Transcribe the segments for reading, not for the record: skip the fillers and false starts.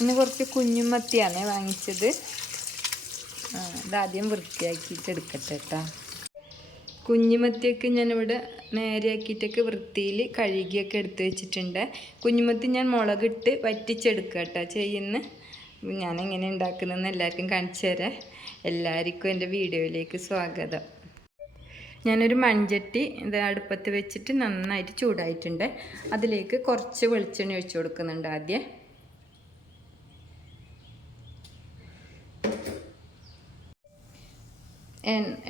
ഇന്ന് കുറച്ച് കുഞ്ഞുമത്തിയാണ് വാങ്ങിച്ചത്. ഇതാദ്യം വൃത്തിയാക്കിയിട്ട് എടുക്കട്ടെ കേട്ടോ. കുഞ്ഞുമത്തിയൊക്കെ ഞാനിവിടെ നേരെയാക്കിയിട്ടൊക്കെ വൃത്തിയിൽ കഴുകിയൊക്കെ എടുത്ത് വെച്ചിട്ടുണ്ട്. കുഞ്ഞുമത്തി ഞാൻ മുളകിട്ട് വറ്റിച്ചെടുക്കുക കേട്ടോ ചെയ്യുന്ന. ഞാനെങ്ങനെ ഉണ്ടാക്കുന്നതെന്ന് എല്ലാവർക്കും കാണിച്ചു തരാം. എല്ലാവർക്കും എൻ്റെ വീഡിയോയിലേക്ക് സ്വാഗതം. ഞാനൊരു മൺചട്ടി ഇത് അടുപ്പത്ത് വെച്ചിട്ട് നന്നായിട്ട് ചൂടായിട്ടുണ്ട്. അതിലേക്ക് കുറച്ച് വെളിച്ചെണ്ണ ഒഴിച്ചു കൊടുക്കുന്നുണ്ട്. ആദ്യം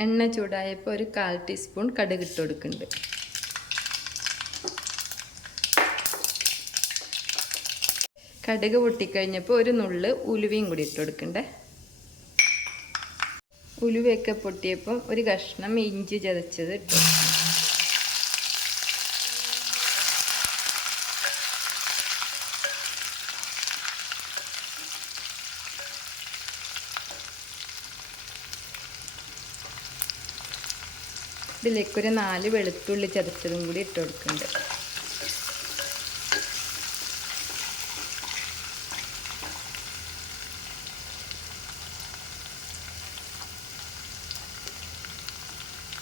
എണ്ണ ചൂടായപ്പോൾ ഒരു 1/4 ടീസ്പൂൺ കടുക് ഇട്ട് കൊടുക്കുന്നുണ്ട്. കടുക് പൊട്ടിക്കഴിഞ്ഞപ്പോൾ ഒരു നുള്ള് ഉലുവയും കൂടി ഇട്ട് കൊടുക്കണ്ടേ. ഉലുവയൊക്കെ പൊട്ടിയപ്പോൾ ഒരു കഷ്ണം ഇഞ്ചി ചതച്ചത് ഇട്ടു. ഇതിലേക്കൊരു 4 വെളുത്തുള്ളി ചതച്ചതും കൂടി ഇട്ട് കൊടുക്കുന്നുണ്ട്.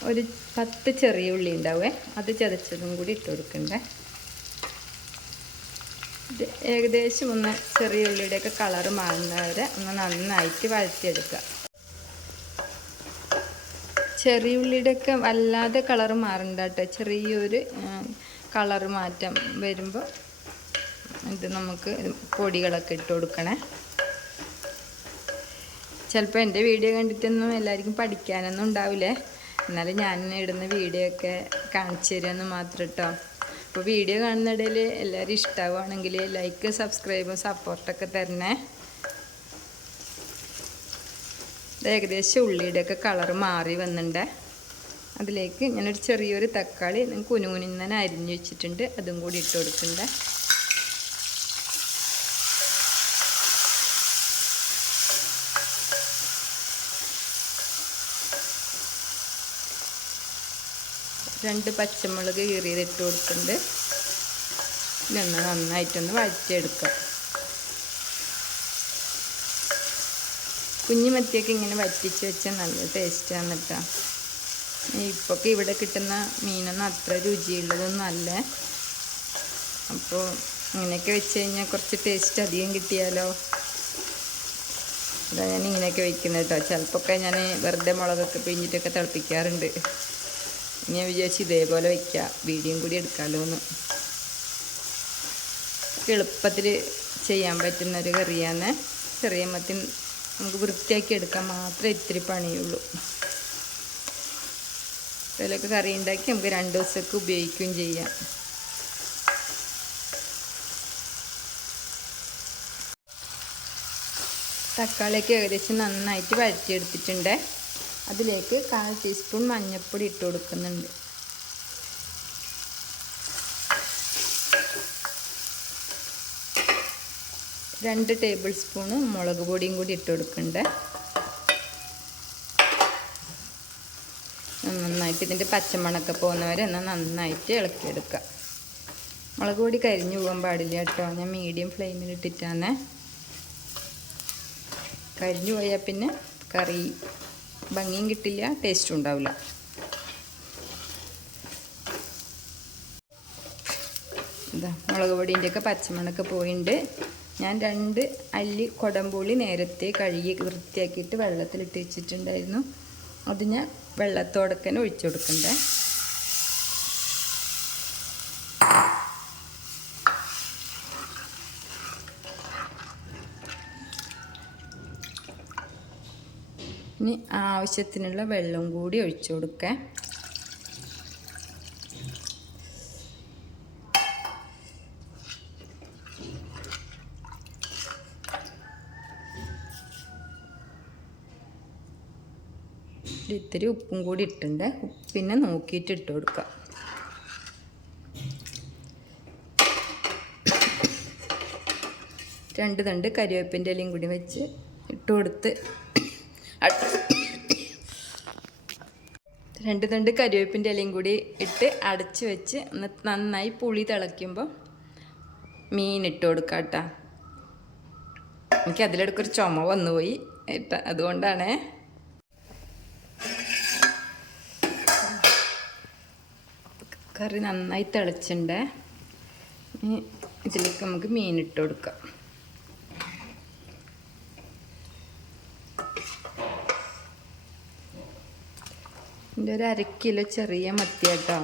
ഒരു 10 ചെറിയ ഉള്ളി ഉണ്ടാവേ, അത് ചതച്ചതും കൂടി ഇട്ട് കൊടുക്കണ്ടേ. ഇത് ഏകദേശം ഒന്ന് ചെറിയ ഉള്ളിയുടെയൊക്കെ കളറ് മാറുന്നവരെ ഒന്ന് നന്നായിട്ട് വഴറ്റിയെടുക്കുക. ചെറിയ ഉള്ളിയുടെയൊക്കെ വല്ലാതെ കളറ് മാറണ്ട കേട്ടോ. ചെറിയൊരു കളറ് മാറ്റം വരുമ്പോൾ ഇത് നമുക്ക് പൊടികളൊക്കെ ഇട്ട് കൊടുക്കണേ. ചിലപ്പോൾ എൻ്റെ വീഡിയോ കണ്ടിട്ടൊന്നും എല്ലാവർക്കും പഠിക്കാനൊന്നും ഉണ്ടാവില്ലേ. എന്നാലും ഞാൻ ഇടുന്ന വീഡിയോ ഒക്കെ കാണിച്ചു തരുമെന്ന് മാത്രം കേട്ടോ. അപ്പോൾ വീഡിയോ കാണുന്നിടയിൽ എല്ലാവരും ഇഷ്ടമാവുകയാണെങ്കിൽ ലൈക്ക്, സബ്സ്ക്രൈബും സപ്പോർട്ടൊക്കെ തരണേ. ഏകദേശം ഉള്ളിയുടെയൊക്കെ കളറ് മാറി വന്നിട്ടുണ്ട്. അതിലേക്ക് ഞാനൊരു ചെറിയൊരു തക്കാളി കുനുകുനിന്നെ അരിഞ്ഞു വെച്ചിട്ടുണ്ട്, അതും കൂടി ഇട്ട് കൊടുക്കുന്നുണ്ട്. രണ്ട് പച്ചമുളക് കീറിയതിട്ട് കൊടുക്കുന്നുണ്ട്. ഇതൊന്ന് നന്നായിട്ടൊന്ന് വഴറ്റിയെടുക്കാം. കുഞ്ഞുമത്തിയൊക്കെ ഇങ്ങനെ വറ്റിച്ച് വെച്ചാൽ നല്ല ടേസ്റ്റാണ് കേട്ടോ. ഇപ്പൊക്കെ ഇവിടെ കിട്ടുന്ന മീനൊന്നും അത്ര രുചിയുള്ളതൊന്നും അല്ല. അപ്പോൾ ഇങ്ങനെയൊക്കെ വെച്ച് കഴിഞ്ഞാൽ കുറച്ച് ടേസ്റ്റ് അധികം കിട്ടിയാലോ. അതാ ഞാൻ ഇങ്ങനെയൊക്കെ വയ്ക്കുന്നത് കേട്ടോ. ചിലപ്പോൾ ഞാൻ വെറുതെ മുളകൊക്കെ പിഴിഞ്ഞിട്ടൊക്കെ തിളപ്പിക്കാറുണ്ട്. ഞാൻ വിചാരിച്ച് ഇതേപോലെ വയ്ക്കാം, വീഡിയോയും കൂടി എടുക്കാമല്ലോ എന്ന്. എളുപ്പത്തിൽ ചെയ്യാൻ പറ്റുന്നൊരു കറിയാണ്. ചെറിയ മത്തി നമുക്ക് വൃത്തിയാക്കി എടുക്കാൻ മാത്രമേ ഇത്തിരി പണിയുള്ളൂ. ഇതിലൊക്കെ കറി ഉണ്ടാക്കി നമുക്ക് 2 ദിവസമൊക്കെ ഉപയോഗിക്കുകയും ചെയ്യാം. തക്കാളിയൊക്കെ ഏകദേശം നന്നായിട്ട് വഴറ്റിയെടുത്തിട്ടുണ്ട്. അതിലേക്ക് 1/4 ടീസ്പൂൺ മഞ്ഞൾപ്പൊടി ഇട്ട് കൊടുക്കുന്നുണ്ട്. രണ്ട് ടേബിൾ സ്പൂണ് മുളക് പൊടിയും കൂടി ഇട്ട് കൊടുക്കുന്നുണ്ട്. നന്നായിട്ട് ഇതിൻ്റെ പച്ചമണമൊക്കെ പോകുന്നവരെ എന്നാൽ നന്നായിട്ട് ഇളക്കിയെടുക്കുക. മുളക് പൊടി കരിഞ്ഞു പോകാൻ പാടില്ല കേട്ടോ. ഞാൻ മീഡിയം ഫ്ലെയിമിൽ ഇട്ടിട്ടാണ്. കരിഞ്ഞു പോയാൽ പിന്നെ കറി ഭംഗിയും കിട്ടില്ല, ടേസ്റ്റും ഉണ്ടാവില്ല. ഇതാ മുളക് പൊടീൻ്റെയൊക്കെ പച്ചമണമൊക്കെ പോയിട്ടുണ്ട്. ഞാൻ 2 അല്ലി കൊടംപുളി നേരത്തെ കഴുകി വൃത്തിയാക്കിയിട്ട് വെള്ളത്തിലിട്ട് വെച്ചിട്ടുണ്ടായിരുന്നു. അത് ഞാൻ വെള്ളത്തോടൊക്കെ ഒഴിച്ചു കൊടുക്കണ്ടേ. ഇനി ആവശ്യത്തിനുള്ള വെള്ളം കൂടി ഒഴിച്ചു കൊടുക്കാം. ഇത്തിരി ഉപ്പും കൂടി ഇട്ടുണ്ട്. പിന്നെ നോക്കിയിട്ട് ഇട്ട് കൊടുക്കാം. രണ്ട് തണ്ട് കരിവേപ്പിൻ്റെ ഇലയും കൂടി വെച്ച് ഇട്ട് കൊടുത്ത് 2 തണ്ട് കരിവേപ്പിൻ്റെ ഇലയും കൂടി ഇട്ട് അടച്ച് വെച്ച് നന്നായി പുളി തിളയ്ക്കുമ്പോൾ മീൻ ഇട്ട് കൊടുക്കാം കേട്ടോ. എനിക്ക് അതിലിടക്കൊരു ചുമ വന്നുപോയി അതുകൊണ്ടാണ്. കറി നന്നായി തിളച്ചിട്ടുണ്ട്. ഇതിലേക്ക് നമുക്ക് മീനിട്ട് കൊടുക്കാം. ഇതിൻ്റെ ഒരു 1/2 കിലോ ചെറിയ മത്തി കേട്ടോ.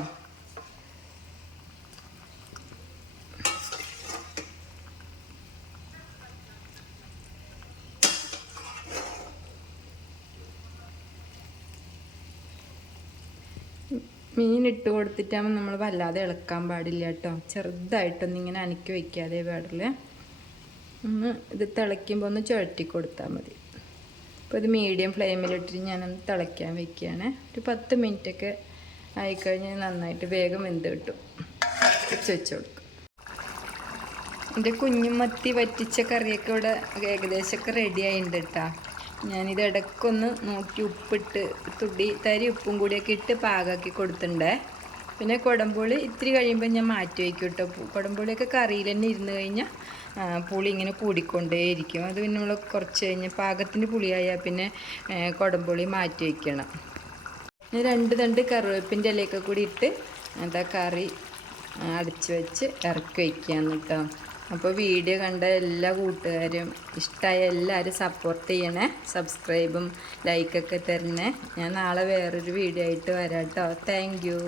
മീനിട്ട് കൊടുത്തിട്ടാകുമ്പോൾ നമ്മൾ വല്ലാതെ ഇളക്കാൻ പാടില്ല കേട്ടോ. ചെറുതായിട്ടൊന്നും ഇങ്ങനെ അനക്കി വയ്ക്കാതെ പാടില്ല. ഇത് തിളയ്ക്കുമ്പോൾ ഒന്ന് ചുഴറ്റി കൊടുത്താൽ മതി. അപ്പോൾ ഇത് മീഡിയം ഫ്ലെയിമിലിട്ടിട്ട് ഞാനൊന്ന് തിളയ്ക്കാൻ വയ്ക്കുകയാണ്. ഒരു 10 മിനിറ്റൊക്കെ ആയിക്കഴിഞ്ഞാൽ നന്നായിട്ട് വേഗം വെന്ത് കിട്ടും. വെച്ച് കൊടുക്കും. എൻ്റെ കുഞ്ഞുമത്തി വറ്റിച്ച കറിയൊക്കെ ഇവിടെ ഏകദേശമൊക്കെ റെഡി ആയിട്ടുണ്ട് കേട്ടോ. ഞാനിത് ഇടയ്ക്കൊന്ന് നോക്കി ഉപ്പിട്ട് തരി ഉപ്പും കൂടിയൊക്കെ ഇട്ട് പാകാക്കി കൊടുത്തിട്ടുണ്ട്. പിന്നെ കുടംപുളി ഇത്തിരി കഴിയുമ്പോൾ ഞാൻ മാറ്റി വയ്ക്കും കേട്ടോ. കുടംപുളിയൊക്കെ കറിയിൽ തന്നെ ഇരുന്ന് കഴിഞ്ഞാൽ പുളി ഇങ്ങനെ കൂടിക്കൊണ്ടേയിരിക്കും. അത് പിന്നെ നമ്മൾ കുറച്ച് കഴിഞ്ഞ് പാകത്തിന് പുളിയായാൽ പിന്നെ കുടംപുളി മാറ്റി വയ്ക്കണം. 2 തണ്ട് കറിവേപ്പിൻ്റെ ഇലയൊക്കെ കൂടി ഇട്ട് എന്താ കറി അടച്ച് വെച്ച് ഇറക്കി വയ്ക്കുകയാണ് കേട്ടോ. അപ്പോൾ വീഡിയോ കണ്ട എല്ലാ കൂട്ടുകാരും ഇഷ്ടമായ എല്ലാവരും സപ്പോർട്ട് ചെയ്യണേ. സബ്സ്ക്രൈബും ലൈക്കൊക്കെ തരണേ. ഞാൻ നാളെ വേറൊരു വീഡിയോ ആയിട്ട് വരാം കേട്ടോ. Thank you.